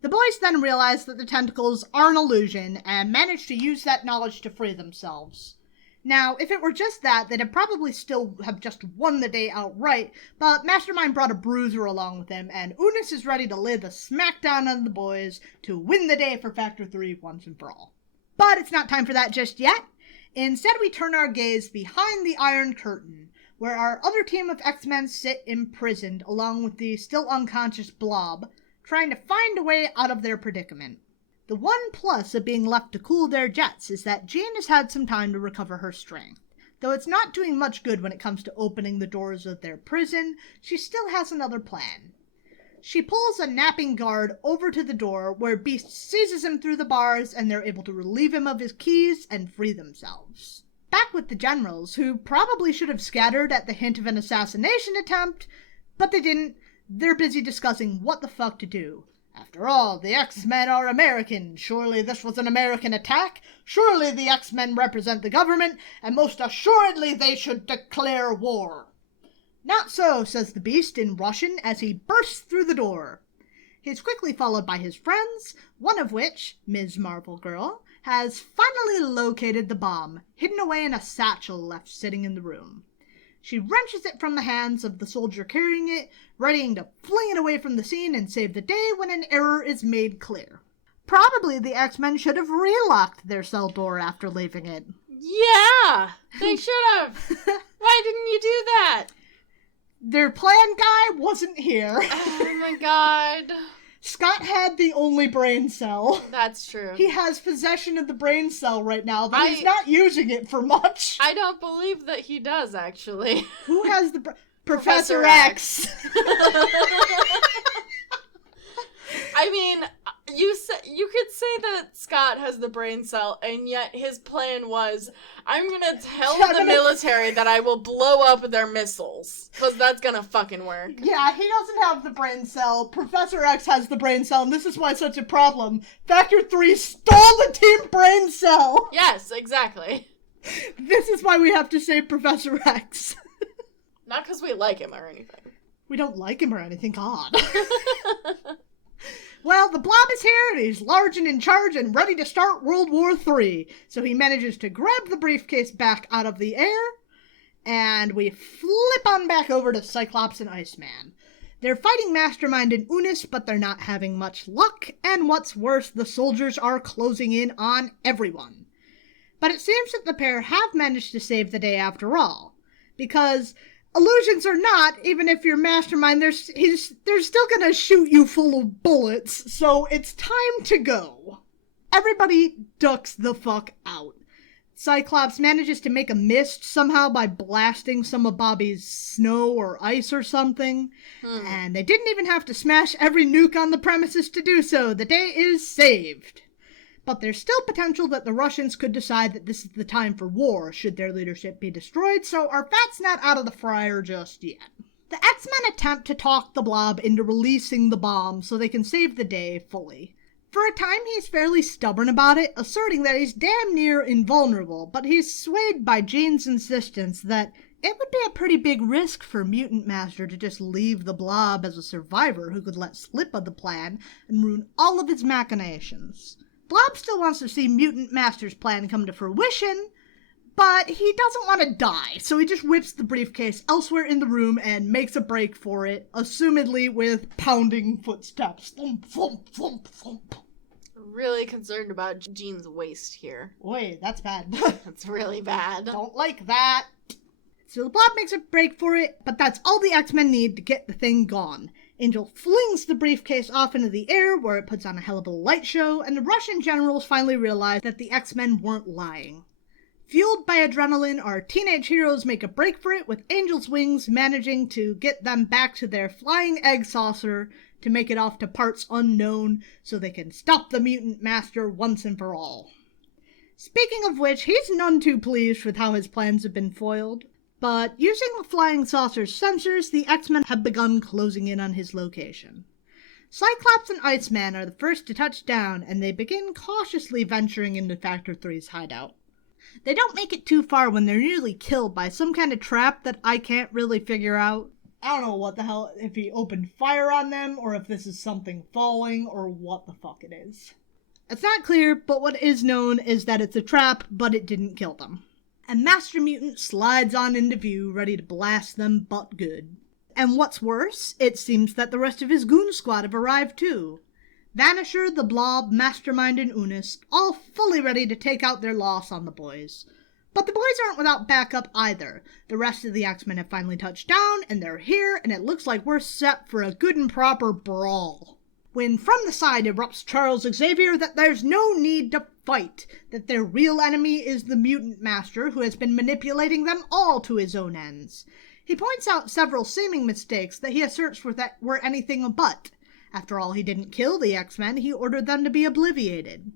The boys then realize that the tentacles are an illusion, and manage to use that knowledge to free themselves. Now, if it were just that, they'd probably still have just won the day outright, but Mastermind brought a bruiser along with him, and Unis is ready to lay the smackdown on the boys to win the day for Factor 3 once and for all. But it's not time for that just yet. Instead, we turn our gaze behind the Iron Curtain, where our other team of X-Men sit imprisoned along with the still unconscious Blob, trying to find a way out of their predicament. The one plus of being left to cool their jets is that Jean has had some time to recover her strength. Though it's not doing much good when it comes to opening the doors of their prison, she still has another plan. She pulls a napping guard over to the door, where Beast seizes him through the bars and they're able to relieve him of his keys and free themselves. Back with the generals, who probably should have scattered at the hint of an assassination attempt, but they didn't. They're busy discussing what the fuck to do. After all, the X-Men are American. Surely this was an American attack. Surely the X-Men represent the government, and most assuredly they should declare war. Not so, says the Beast in Russian as he bursts through the door. He's quickly followed by his friends, one of which, Ms. Marvel Girl, has finally located the bomb, hidden away in a satchel left sitting in the room. She wrenches it from the hands of the soldier carrying it, readying to fling it away from the scene and save the day when an error is made clear. Probably the X-Men should have relocked their cell door after leaving it. Yeah, they should have. Why didn't you do that? Their plan guy wasn't here. Oh my god. Scott had the only brain cell. That's true. He has possession of the brain cell right now, but he's not using it for much. I don't believe that he does, actually. Who has the Professor X. I mean, you could say that Scott has the brain cell, and yet his plan was, I'm gonna tell the military that I will blow up their missiles, because that's gonna fucking work. Yeah, he doesn't have the brain cell. Professor X has the brain cell, and this is why it's such a problem. Factor 3 stole the team brain cell! Yes, exactly. This is why we have to save Professor X. Not because we like him or anything. We don't like him or anything, God. Well, the Blob is here, and he's large and in charge and ready to start World War III. So he manages to grab the briefcase back out of the air, and we flip on back over to Cyclops and Iceman. They're fighting Mastermind and Unis, but they're not having much luck, and what's worse, the soldiers are closing in on everyone. But it seems that the pair have managed to save the day after all, because illusions or not, even if you're Mastermind, they're still gonna shoot you full of bullets, so it's time to go. Everybody ducks the fuck out. Cyclops manages to make a mist somehow by blasting some of Bobby's snow or ice or something, and they didn't even have to smash every nuke on the premises to do so. The day is saved. But there's still potential that the Russians could decide that this is the time for war should their leadership be destroyed, so our fat's not out of the fryer just yet. The X-Men attempt to talk the Blob into releasing the bomb so they can save the day fully. For a time, he's fairly stubborn about it, asserting that he's damn near invulnerable, but he's swayed by Jean's insistence that it would be a pretty big risk for Mutant Master to just leave the Blob as a survivor who could let slip of the plan and ruin all of his machinations. Blob still wants to see Mutant Master's plan come to fruition, but he doesn't want to die, so he just whips the briefcase elsewhere in the room and makes a break for it, assumedly with pounding footsteps. Thump, thump, thump, thump. Really concerned about Jean's waist here. Oi, that's bad. That's really bad. Don't like that. So the Blob makes a break for it, but that's all the X-Men need to get the thing gone. Angel flings the briefcase off into the air, where it puts on a hell of a light show, and the Russian generals finally realize that the X-Men weren't lying. Fueled by adrenaline, our teenage heroes make a break for it, with Angel's wings managing to get them back to their flying egg saucer to make it off to parts unknown so they can stop the Mutant Master once and for all. Speaking of which, he's none too pleased with how his plans have been foiled, but using the flying saucer's sensors, the X-Men have begun closing in on his location. Cyclops and Iceman are the first to touch down, and they begin cautiously venturing into Factor 3's hideout. They don't make it too far when they're nearly killed by some kind of trap that I can't really figure out. I don't know what the hell, if he opened fire on them, or if this is something falling, or what the fuck it is. It's not clear, but what is known is that it's a trap, but it didn't kill them. And Master Mutant slides on into view, ready to blast them but good. And what's worse, it seems that the rest of his goon squad have arrived too. Vanisher, the Blob, Mastermind, and Unis, all fully ready to take out their loss on the boys. But the boys aren't without backup either. The rest of the X-Men have finally touched down, and they're here, and it looks like we're set for a good and proper brawl. When from the side erupts Charles Xavier that there's no need to fight, that their real enemy is the Mutant Master, who has been manipulating them all to his own ends. He points out several seeming mistakes that he asserts were anything but. After all, he didn't kill the X-Men, he ordered them to be obliviated.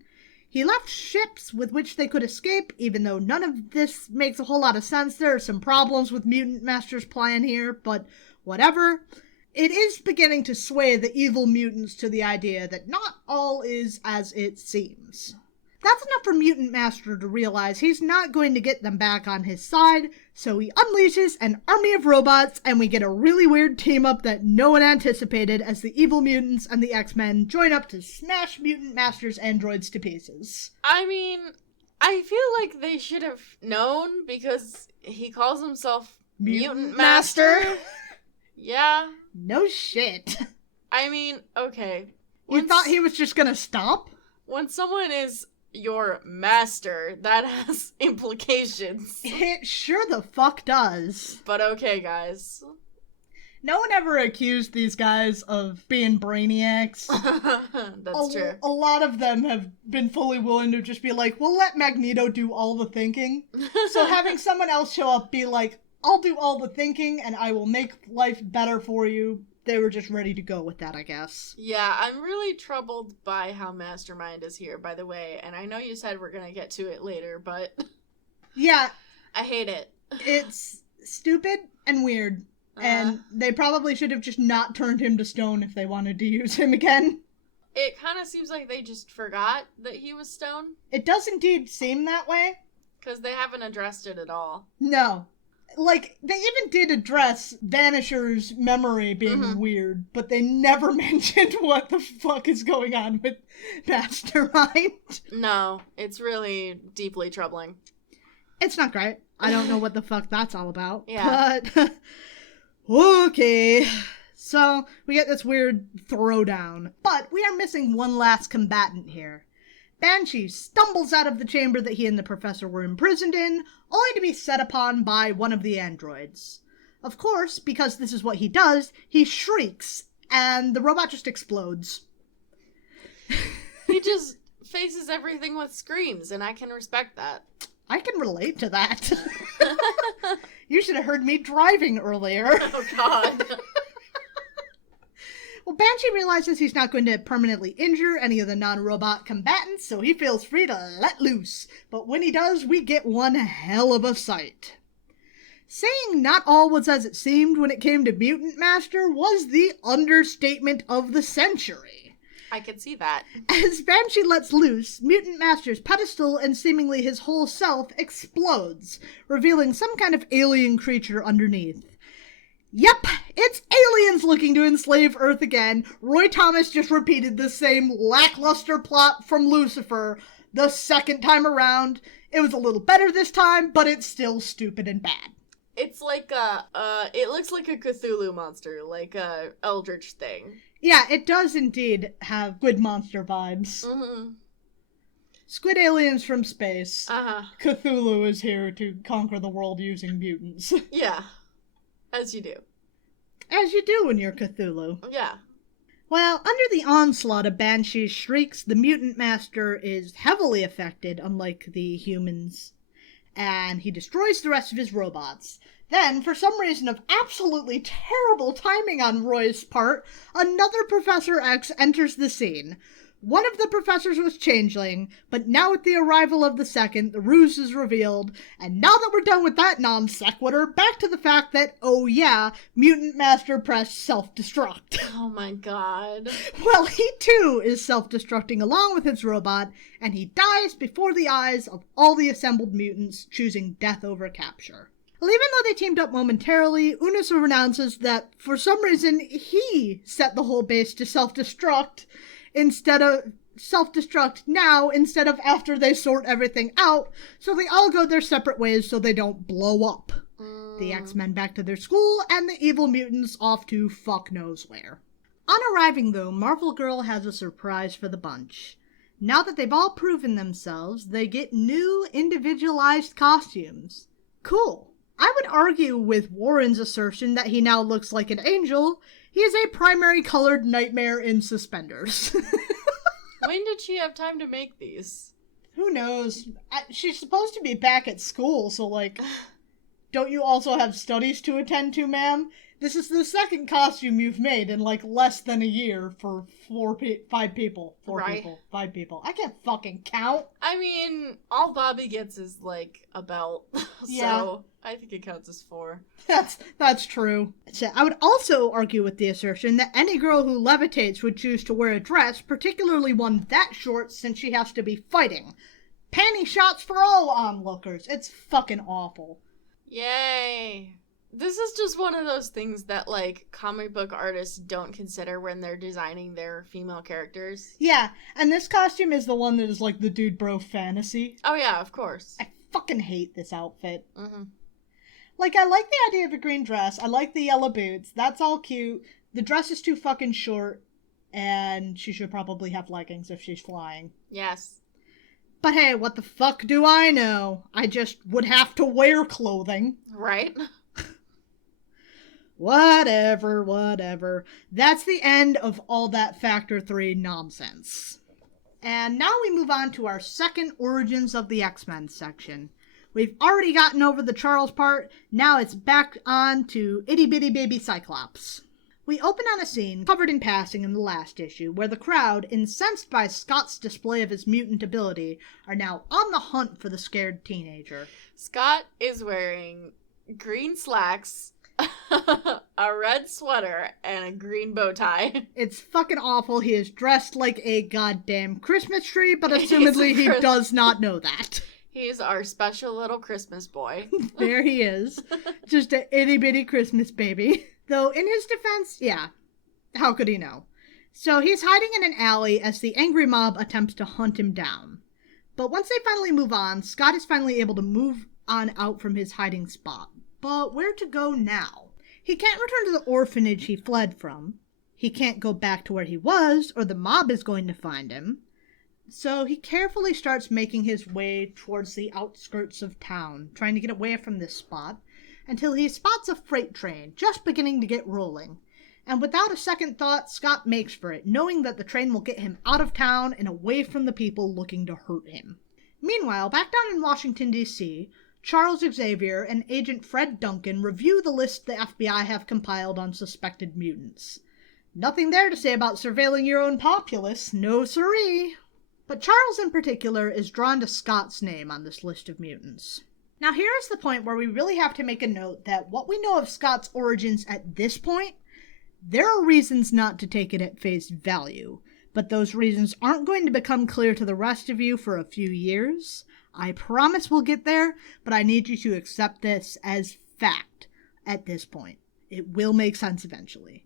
He left ships with which they could escape, even though none of this makes a whole lot of sense. There are some problems with Mutant Master's plan here, but whatever. It is beginning to sway the evil mutants to the idea that not all is as it seems. That's enough for Mutant Master to realize he's not going to get them back on his side, so he unleashes an army of robots, and we get a really weird team-up that no one anticipated as the evil mutants and the X-Men join up to smash Mutant Master's androids to pieces. I mean, I feel like they should have known, because he calls himself Mutant Master. Yeah. No shit. I mean, okay. You thought he was just gonna stop? When someone is your master, that has implications. It sure the fuck does. But okay, guys. No one ever accused these guys of being brainiacs. That's true. A lot of them have been fully willing to just be like, we'll let Magneto do all the thinking. So having someone else show up be like, I'll do all the thinking and I will make life better for you. They were just ready to go with that, I guess. Yeah, I'm really troubled by how Mastermind is here, by the way. And I know you said we're going to get to it later, but... Yeah. I hate it. It's stupid and weird. And they probably should have just not turned him to stone if they wanted to use him again. It kind of seems like they just forgot that he was stone. It does indeed seem that way. Because they haven't addressed it at all. No. Like, they even did address Vanisher's memory being weird, but they never mentioned what the fuck is going on with Mastermind. No, it's really deeply troubling. It's not great. I don't know what the fuck that's all about. Yeah. But, okay. So, we get this weird throwdown. But we are missing one last combatant here. Banshee stumbles out of the chamber that he and the professor were imprisoned in, only to be set upon by one of the androids. Of course, because this is what he does, he shrieks, and the robot just explodes. He just faces everything with screams, and I can respect that. I can relate to that. You should have heard me driving earlier. Oh, God. Well, Banshee realizes he's not going to permanently injure any of the non-robot combatants, so he feels free to let loose. But when he does, we get one hell of a sight. Saying not all was as it seemed when it came to Mutant Master was the understatement of the century. I can see that. As Banshee lets loose, Mutant Master's pedestal and seemingly his whole self explodes, revealing some kind of alien creature underneath. Yep, it's aliens looking to enslave Earth again. Roy Thomas just repeated the same lackluster plot from Lucifer the second time around. It was a little better this time, but it's still stupid and bad. It's like it looks like a Cthulhu monster, like a eldritch thing. Yeah, it does indeed have squid monster vibes. Mm-hmm. Squid aliens from space. Uh-huh. Cthulhu is here to conquer the world using mutants. Yeah. As you do. As you do when you're Cthulhu. Yeah. Well, under the onslaught of Banshee's shrieks, the Mutant Master is heavily affected, unlike the humans, and he destroys the rest of his robots. Then, for some reason of absolutely terrible timing on Roy's part, another Professor X enters the scene. One of the professors was Changeling, but now with the arrival of the second, the ruse is revealed, and now that we're done with that non sequitur, back to the fact that, oh yeah, Mutant Master pressed self-destruct. Oh my god. Well, he too is self-destructing along with his robot, and he dies before the eyes of all the assembled mutants, choosing death over capture. Well, even though they teamed up momentarily, Unusu announces that, for some reason, he set the whole base to self-destruct, instead of after they sort everything out, so they all go their separate ways so they don't blow up. The X-Men back to their school, and the evil mutants off to fuck knows where. On arriving, though, Marvel Girl has a surprise for the bunch. Now that they've all proven themselves, they get new, individualized costumes. Cool. I would argue with Warren's assertion that he now looks like an angel. He is a primary colored nightmare in suspenders. When did she have time to make these? Who knows? She's supposed to be back at school, so, like, don't you also have studies to attend to, ma'am? This is the second costume you've made in, like, less than a year for 5 people. 5 people. I can't fucking count. I mean, all Bobby gets is, like, a belt. So I think it counts as 4. That's true. So I would also argue with the assertion that any girl who levitates would choose to wear a dress, particularly one that short, since she has to be fighting. Panty shots for all onlookers. It's fucking awful. Yay. This is just one of those things that, like, comic book artists don't consider when they're designing their female characters. Yeah, and this costume is the one that is, like, the dude bro fantasy. Oh, yeah, of course. I fucking hate this outfit. Mm-hmm. Like, I like the idea of a green dress. I like the yellow boots. That's all cute. The dress is too fucking short, and she should probably have leggings if she's flying. Yes. But hey, what the fuck do I know? I just would have to wear clothing. Right? Whatever. That's the end of all that Factor 3 nonsense. And now we move on to our second Origins of the X-Men section. We've already gotten over the Charles part, now it's back on to Itty Bitty Baby Cyclops. We open on a scene covered in passing in the last issue, where the crowd, incensed by Scott's display of his mutant ability, are now on the hunt for the scared teenager. Scott is wearing green slacks, a red sweater, and a green bow tie. It's fucking awful. He is dressed like a goddamn Christmas tree, but assumedly he does not know that. He's our special little Christmas boy. There he is. Just an itty bitty Christmas baby. Though, in his defense, yeah, how could he know? So he's hiding in an alley as the angry mob attempts to hunt him down. But once they finally move on, Scott is finally able to move on out from his hiding spot. But where to go now? He can't return to the orphanage he fled from. He can't go back to where he was, or the mob is going to find him. So he carefully starts making his way towards the outskirts of town, trying to get away from this spot, until he spots a freight train just beginning to get rolling. And without a second thought, Scott makes for it, knowing that the train will get him out of town and away from the people looking to hurt him. Meanwhile, back down in Washington, D.C., Charles Xavier and Agent Fred Duncan review the list the FBI have compiled on suspected mutants. Nothing there to say about surveilling your own populace, no siree. But Charles in particular is drawn to Scott's name on this list of mutants. Now here is the point where we really have to make a note that what we know of Scott's origins at this point, there are reasons not to take it at face value. But those reasons aren't going to become clear to the rest of you for a few years. I promise we'll get there, but I need you to accept this as fact at this point. It will make sense eventually.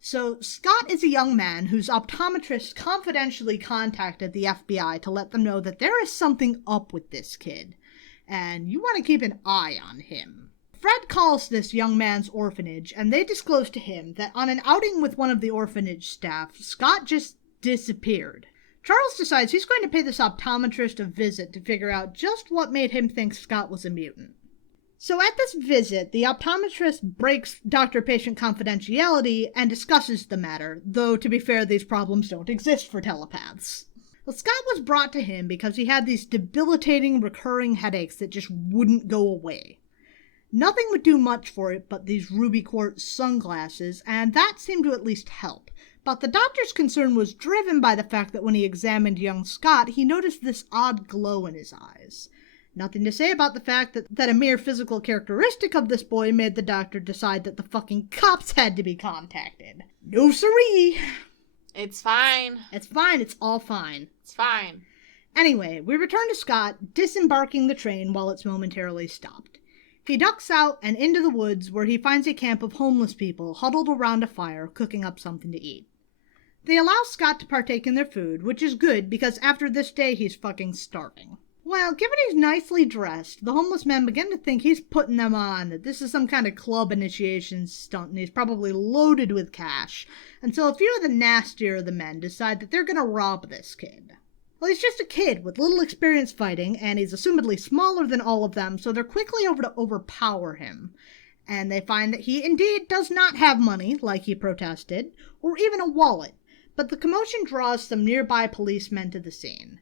So, Scott is a young man whose optometrist confidentially contacted the FBI to let them know that there is something up with this kid, and you want to keep an eye on him. Fred calls this young man's orphanage, and they disclose to him that on an outing with one of the orphanage staff, Scott just disappeared. Charles decides he's going to pay this optometrist a visit to figure out just what made him think Scott was a mutant. So at this visit, the optometrist breaks doctor-patient confidentiality and discusses the matter, though to be fair, these problems don't exist for telepaths. Well, Scott was brought to him because he had these debilitating recurring headaches that just wouldn't go away. Nothing would do much for it but these ruby quartz sunglasses, and that seemed to at least help. But the doctor's concern was driven by the fact that when he examined young Scott, he noticed this odd glow in his eyes. Nothing to say about the fact that a mere physical characteristic of this boy made the doctor decide that the fucking cops had to be contacted. No siree! It's fine. It's fine, it's all fine. It's fine. Anyway, we return to Scott, disembarking the train while it's momentarily stopped. He ducks out and into the woods where he finds a camp of homeless people huddled around a fire cooking up something to eat. They allow Scott to partake in their food, which is good because after this day he's fucking starving. Well, given he's nicely dressed, the homeless men begin to think he's putting them on, that this is some kind of club initiation stunt and he's probably loaded with cash, until a few of the nastier of the men decide that they're gonna rob this kid. Well, he's just a kid with little experience fighting, and he's assumedly smaller than all of them, so they're quickly over to overpower him. And they find that he indeed does not have money, like he protested, or even a wallet, but the commotion draws some nearby policemen to the scene.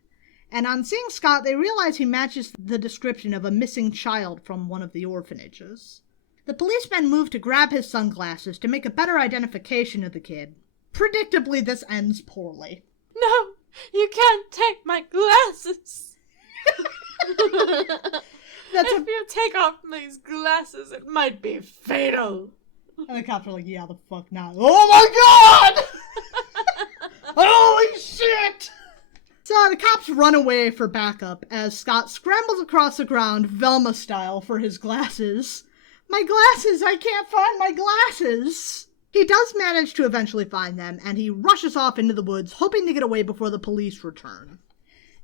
And on seeing Scott, they realize he matches the description of a missing child from one of the orphanages. The policemen move to grab his sunglasses to make a better identification of the kid. Predictably, this ends poorly. No, you can't take my glasses. If you take off these glasses, it might be fatal. And the cops are like, yeah, the fuck not. Oh my god! Holy shit! So the cops run away for backup as Scott scrambles across the ground, Velma style, for his glasses. My glasses! I can't find my glasses! He does manage to eventually find them, and he rushes off into the woods, hoping to get away before the police return.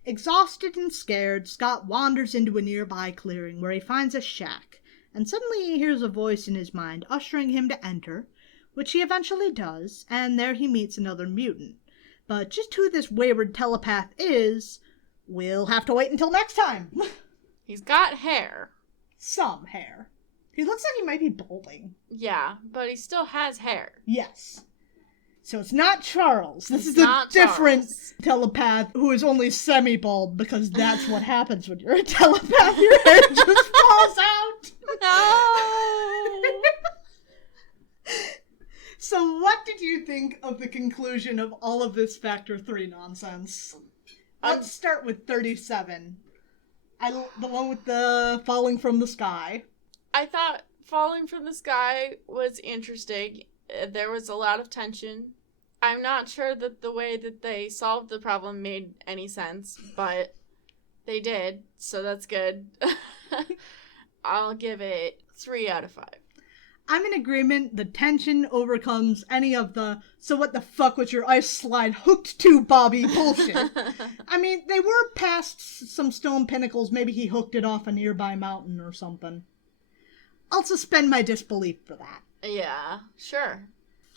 Exhausted and scared, Scott wanders into a nearby clearing where he finds a shack, and suddenly he hears a voice in his mind ushering him to enter, which he eventually does, and there he meets another mutant. But just who this wayward telepath is, we'll have to wait until next time. He's got hair. Some hair. He looks like he might be balding. Yeah, but he still has hair. Yes. So it's not Charles. This is a different telepath who is only semi-bald, because that's what happens when you're a telepath. Your hair just falls out. No! So what did you think of the conclusion of all of this Factor 3 nonsense? Let's start with 37. The one with the falling from the sky. I thought falling from the sky was interesting. There was a lot of tension. I'm not sure that the way that they solved the problem made any sense, but they did, so that's good. I'll give it 3 out of 5. I'm in agreement. The tension overcomes any of the "so what the fuck was your ice slide hooked to, Bobby" bullshit. I mean, they were past some stone pinnacles. Maybe he hooked it off a nearby mountain or something. I'll suspend my disbelief for that. Yeah, sure.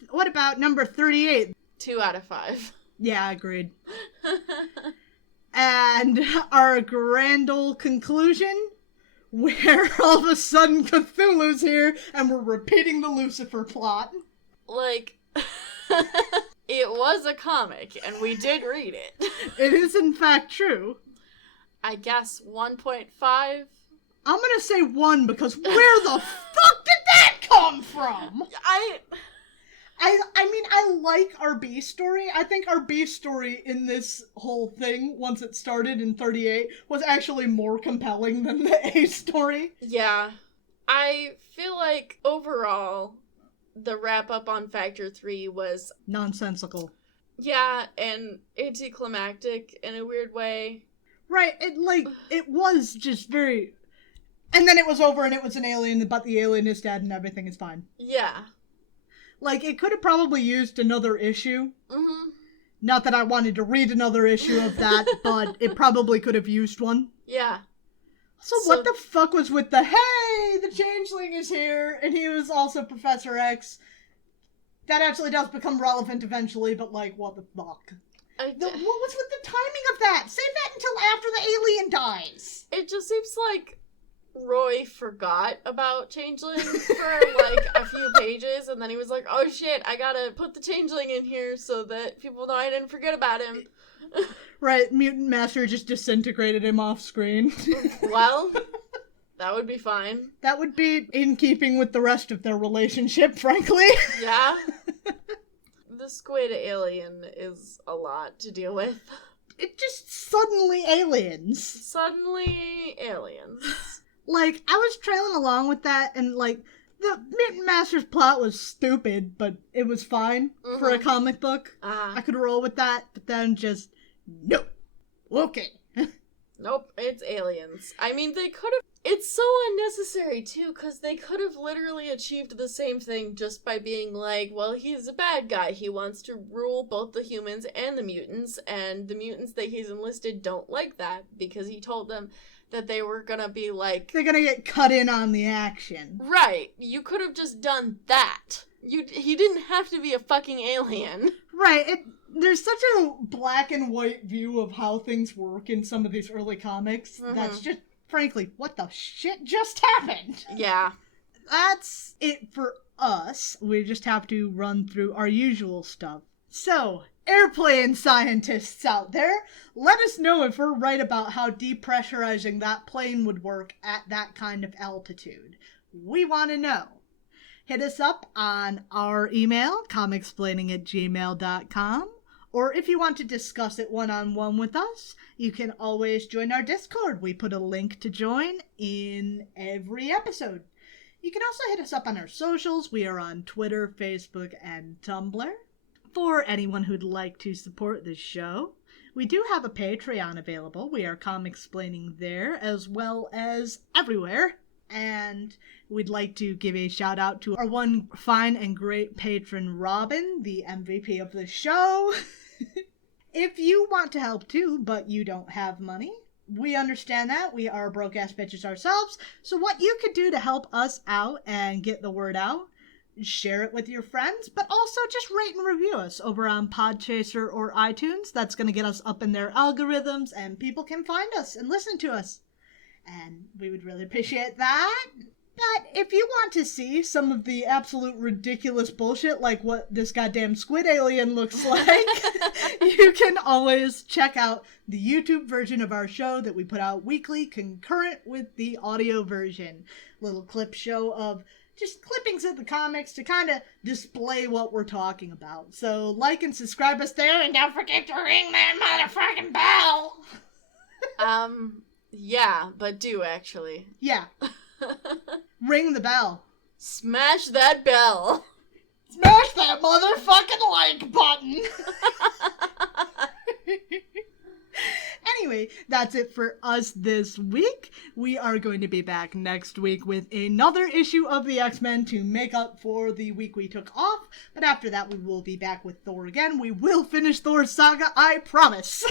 What about number 38? 2 out of 5. Yeah, agreed. And our grand old conclusion, where all of a sudden Cthulhu's here and we're repeating the Lucifer plot. Like, it was a comic and we did read it. It is in fact true. I guess 1.5. I'm gonna say 1 because where the fuck did that come from? I mean, I like our B story. I think our B story in this whole thing, once it started in 38, was actually more compelling than the A story. Yeah. I feel like, overall, the wrap-up on Factor 3 was... nonsensical. Yeah, and anticlimactic in a weird way. Right, it was just very... And then it was over and it was an alien, but the alien is dead and everything is fine. Yeah. Like, it could have probably used another issue. Mm-hmm. Not that I wanted to read another issue of that, but it probably could have used one. Yeah. So what the fuck was with the, hey, the Changeling is here, and he was also Professor X? That actually does become relevant eventually, but, like, what the fuck? What was with the timing of that? Save that until after the alien dies. It just seems like Roy forgot about Changeling for, like, a few pages, and then he was like, oh shit, I gotta put the Changeling in here so that people know I didn't forget about him. Right, Mutant Master just disintegrated him off screen. Well, that would be fine. That would be in keeping with the rest of their relationship, frankly. Yeah. The squid alien is a lot to deal with. It just suddenly aliens. Suddenly aliens. Like, I was trailing along with that, and, like, the Mutant Master's plot was stupid, but it was fine for a comic book. I could roll with that, but then just, nope. Okay. Nope, it's aliens. I mean, they could have... It's so unnecessary, too, because they could have literally achieved the same thing just by being like, well, he's a bad guy. He wants to rule both the humans and the mutants that he's enlisted don't like that, because he told them that they were gonna be like... They're gonna get cut in on the action. Right. You could have just done that. He didn't have to be a fucking alien. Right. There's such a black and white view of how things work in some of these early comics that's just, frankly, what the shit just happened? Yeah. That's it for us. We just have to run through our usual stuff. So, airplane scientists out there, let us know if we're right about how depressurizing that plane would work at that kind of altitude. We want to know. Hit us up on our email, comicsplaining@gmail.com. Or if you want to discuss it one-on-one with us, you can always join our Discord. We put a link to join in every episode. You can also hit us up on our socials. We are on Twitter, Facebook, and Tumblr. For anyone who'd like to support the show, we do have a Patreon available. We are Comicsplaining there as well as everywhere. And we'd like to give a shout out to our one fine and great patron, Robin, the MVP of the show. If you want to help too, but you don't have money, we understand that. We are broke-ass bitches ourselves. So what you could do to help us out and get the word out, share it with your friends, but also just rate and review us over on Podchaser or iTunes. That's going to get us up in their algorithms and people can find us and listen to us. And we would really appreciate that. But if you want to see some of the absolute ridiculous bullshit like what this goddamn squid alien looks like, you can always check out the YouTube version of our show that we put out weekly concurrent with the audio version. Little clip show of just clippings of the comics to kind of display what we're talking about. So like and subscribe us there, and don't forget to ring that motherfucking bell! Yeah, but do actually. Yeah. Ring the bell. Smash that bell. Smash that motherfucking like button. Anyway, that's it for us this week. We are going to be back next week with another issue of the X-Men to make up for the week we took off. But after that, we will be back with Thor again. We will finish Thor's saga, I promise.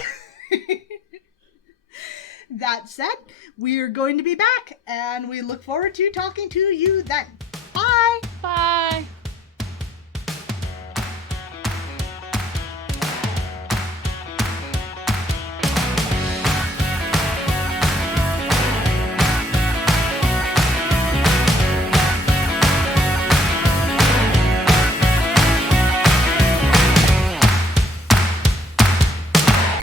That said, we're going to be back, and we look forward to talking to you then. Bye! Bye!